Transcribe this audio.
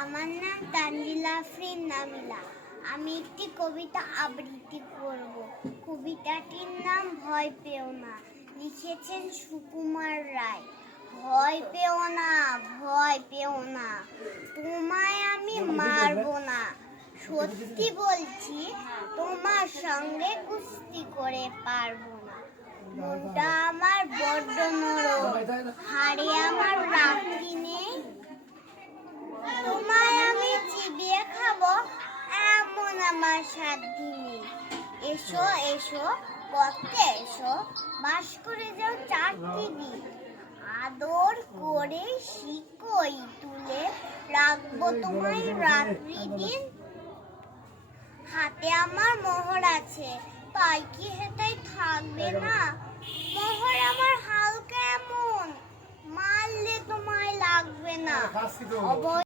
আমার নাম তানজিলা আফরিন নামিলা। আমি একটি কবিতা আবৃত্তি করব। কবিতাটির নাম ভয় পেও না। লিখেছেন সুকুমার রায়। ভয় পেও না, ভয় পেও না, তোমায় আমি মারবো না। সত্যি বলছি, তোমার সঙ্গে কুস্তি করে পারবো না। মনটা আমার বড্ড নরম, হাড়ে আমার রাখি নেই। তোমায় আমি চিবিয়ে খাবো, এমন আমার সাধ্যি নেই। এসো এসো, পথে এসো, বাস করে যাও 4টি দিন। আদর করে শিকই তুলে রাখবো তোমায় রাত্রি দিন। হাতে আমার মোহর আছে, তাই কি হেতাই থাকবে না? মোহর আমার হালকা এমন, মারলে তোমায় লাগবে না।